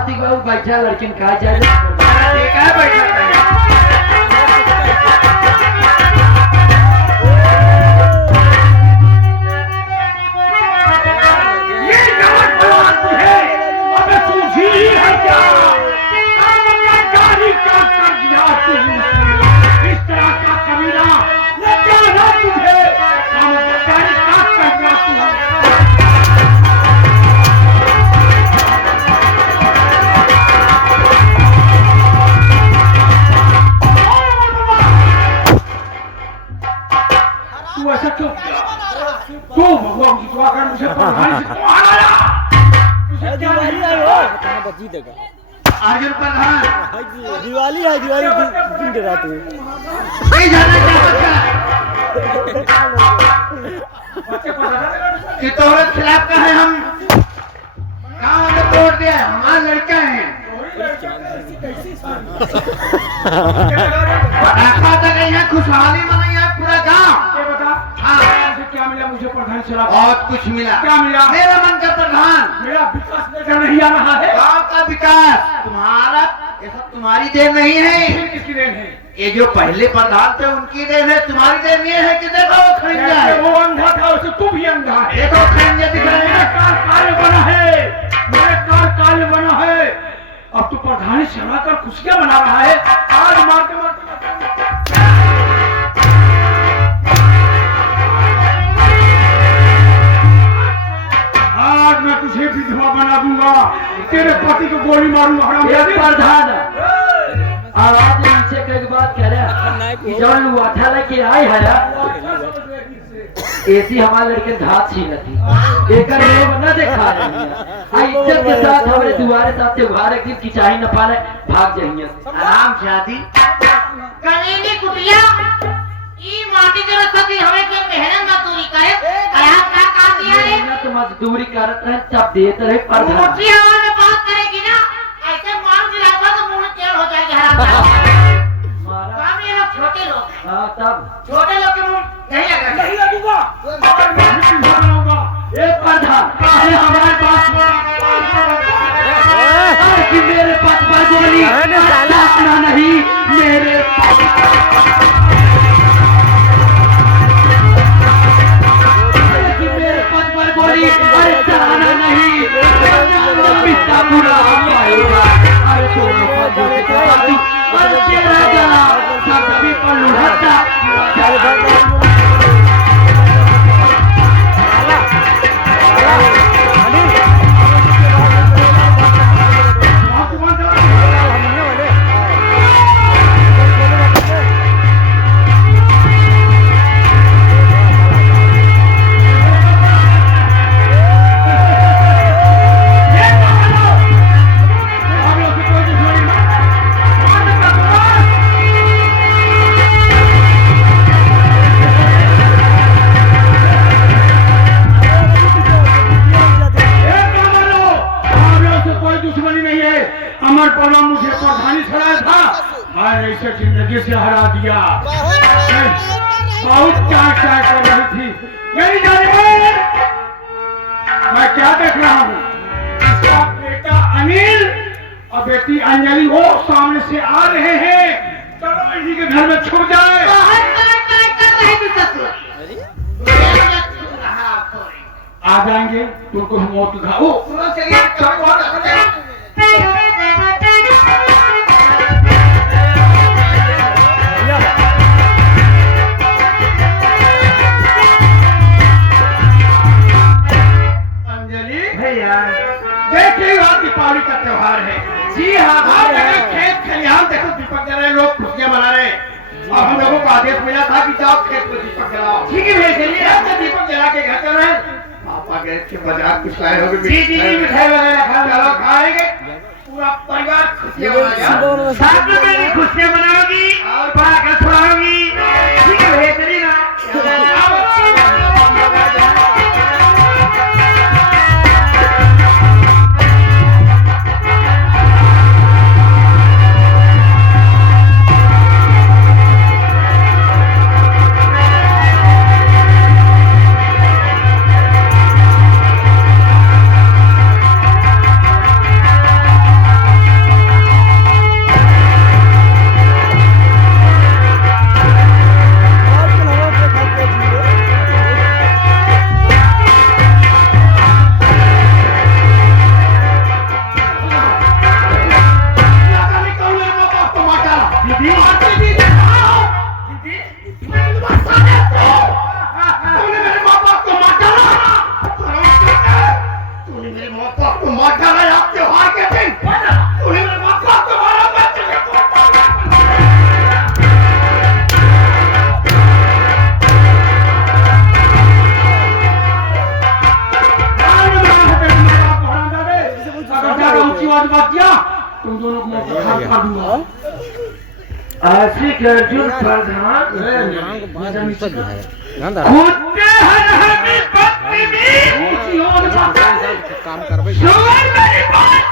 हाथी बाबू बैठा लड़किन कहा जाए ठीक है बैठा तो भगवान की दुआ कर मुझे प्रधान से क्यों हराया? मुझे क्या दिवाली है वो कहां बची देगा आगे प्रधान दिवाली है दिवाली दिन के रात नहीं जाना क्या बच्चा कि तोहरे खिलाफ का है हम कहाँ हमें वोट दिया है हमारा लड़का है पटाखा तो नहीं है खुशहाली मनाई है पूरा गांव ये बता हाँ क्या मिला मुझे प्रधान से बहुत कुछ मिला क्या मिला मेरा मन का प्रधान मेरा विकास नजर नहीं आ रहा है गांव का विकास तुम्हारा ये सब तुम्हारी देन नहीं है किसकी देन है ये जो पहले प्रधान थे उनकी देन है तुम्हारी देन ये है कि देखो वो खड़िया है वो अंधा था उसे तू भी अंधा है देखो खड़िया दिख रहे हैं कार काले बना है मेरे कार काले बना है अब तू प्रधानी सेवा कर खुशियां मना रहा है आज मारते मारते आज मैं तुझे विधवा बना दूंगा तेरे पति को गोली मारूंगा हराम प्रधान आवाज नीचे कई बात कह रहा जौन लुआठा लेके आई है ऐसी हमारे लड़के धात छीन थी एक न देखा इज्जत के साथ हमारे दुआरे साथ त्योहार एक दिन किचाही न पाले भाग जाएंगे आराम शादी कमीनी कुटिया ई माटी के रसती हमें के मेहनत मजदूरी करे कहा का काम दिया है मेहनत मजदूरी करत रहे तब देते रहे प्रधान ऊंची आवाज में बात करेगी ना ऐसे मार दिलाता तो मुंह टेढ़ हो जाएगी हराम काम ये लोग छोटे लोग हां तब छोटे लोग के मुंह नहीं लगूंगा और मैं भी बनाऊंगा एक प्रधान काहे हमारे पास कि मेरे पद पर गोली साला नहीं मेरे कि मेरे पद पर गोली अरे चलाना नहीं पिता बुरा पाएगा अरे छोड़ो अरे तेरा गला सब भी पर लुढ़कता अमर पलवा मुझे प्रधानी छड़ाया था मैंने इसे जिंदगी से हरा दिया बहुत चार चार कर रही थी मेरी जाने मैं क्या देख रहा हूँ इसका बेटा अनिल और बेटी अंजलि वो सामने से आ रहे हैं चलो इन्हीं के घर में छुप जाए आ जाएंगे तुमको मौत घाओ देखिए दीपावली का त्योहार है जी हाँ हर जगह खेत खलिहान देखो दीपक जला रहे लोग खुशियां मना रहे और हम लोगों को आदेश मिला था कि जाओ खेत में दीपक जलाओ ठीक है भैया चलिए दीपक जला के घर चल रहे पापा गए थे बाजार कुछ लाए होंगे जी मिठाई वगैरह खाएंगे पूरा परिवार खुशियां मनाएगा साथ में मेरी खुशियां मनाओगी और पटाखा छुड़ाओगी ठीक है भैया चलिए ना ऊंची आवाज बात किया तुम दोनों को मैं प्रहार कर दूंगा। आशिक अर्जुन प्रधान खुदे हर हमी पत्नी में ऊंची आवाज बात काम करबे सुन मेरी बात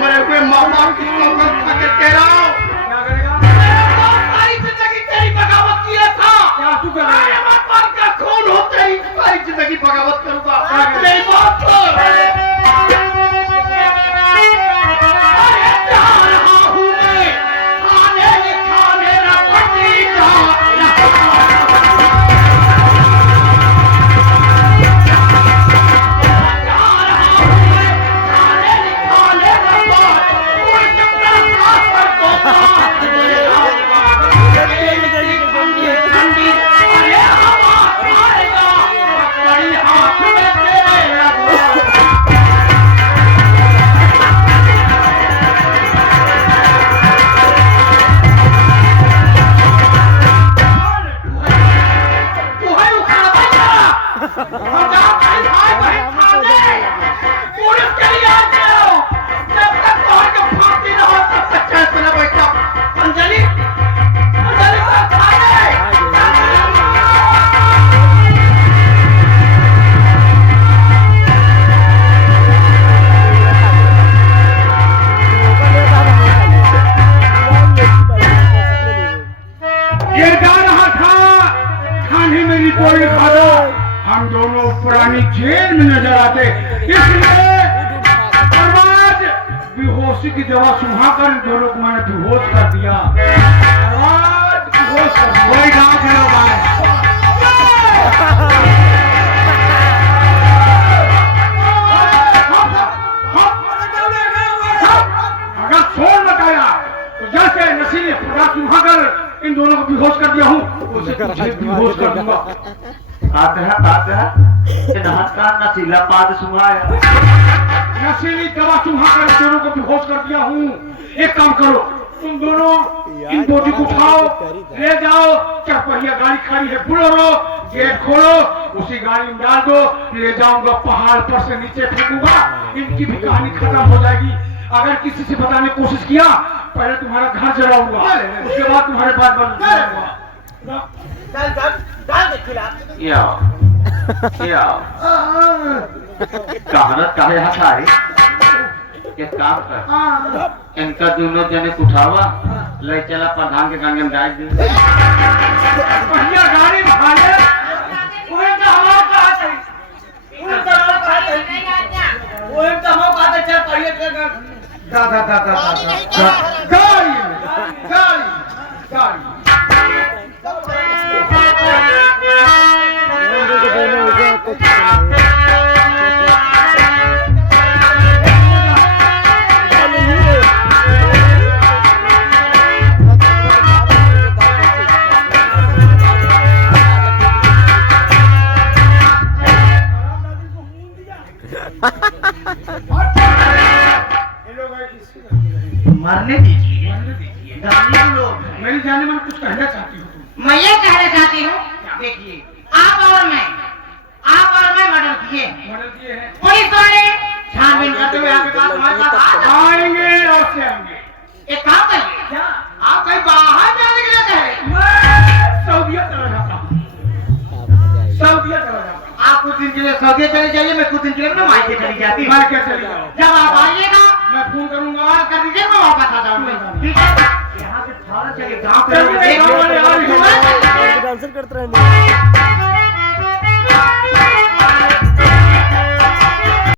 मरे हुए माँ बाप की तेरा सारी जिंदगी तेरी बगावत किया था। क्या तू कर रहा है? मत मार का खून हो तेरी सारी जिंदगी बगावत करूंगा। मेरी बात सुन। अरे जा रहा हूँ मैं खाने लिखाने ना पट्टी का हम दोनों पुरानी जेल में नजर आते, इसलिए बर्बाद बेहोशी की दवा सुहाकर दोनों को मैंने बेहोश कर दिया। बेहोश कर दिया। वही गाँव के लोग आए। अगर छोड़ बताया तो जैसे नशीले पदार्थ सुहाकर इन दोनों को बेहोश कर दिया हूँ उसे बेहोश कर दूंगा। आते हैं का नशीला पाद सुहाया नशीली दवा सुहाकर दोनों को बेहोश कर दिया हूँ। एक काम करो तुम दोनों इन बोटी को उठाओ ले जाओ, चरपहिया गाड़ी खड़ी है बुलोरो, गेट खोलो उसी गाड़ी में डाल दो, ले जाऊंगा पहाड़ पर से नीचे फेंकूंगा, इनकी भी कहानी खत्म हो जाएगी। अगर किसी से बताने की कोशिश किया पहले तुम्हारा घर जलाऊंगा, उसके बाद तुम्हारे बात बंद। कहानत काहे हसाए एक काम कर, हाँ इनका दोनों जने उठावा, ले चला प्रधान के गांगे में डाल दी। बढ़िया गाड़ी में खा ले। कोई तो हमारे पास है। कोई तो हमारे पास है। नहीं आजा कोई तो हमारे पास है। चल पहिए के गाड़ी गाड़ी मरने दीजिए, गाली लोग। मेरी जाने मन कुछ कहना चाहती हूँ तुम। मैं ये कहना चाहती हूँ देखिए आप और मैं मर्डर किए मॉडल दिए हैं। पुलिस वाले छानबीन करते हुए आपके पास हमारे पास आएंगे और से आएंगे। एक काम करिए क्या? आप कहीं बाहर जाने के लिए कहे मैं सऊदीया चला जाता हूँ। सऊदीया चला जाता हूँ। आप कुछ दिन के लिए सऊदी चले जाइए मैं कुछ दिन के लिए अपने मायके चली जाती हूँ मैं क्या चली जाऊँ? जब आप आइएगा मैं फोन करूंगा। और कर दीजिए मैं वापस आ जाऊंगा ठीक है यहाँ से थोड़ा चलिए गाँव चलिए, गाँव वाले आ रहे हैं। डांसर करते रहेंगे।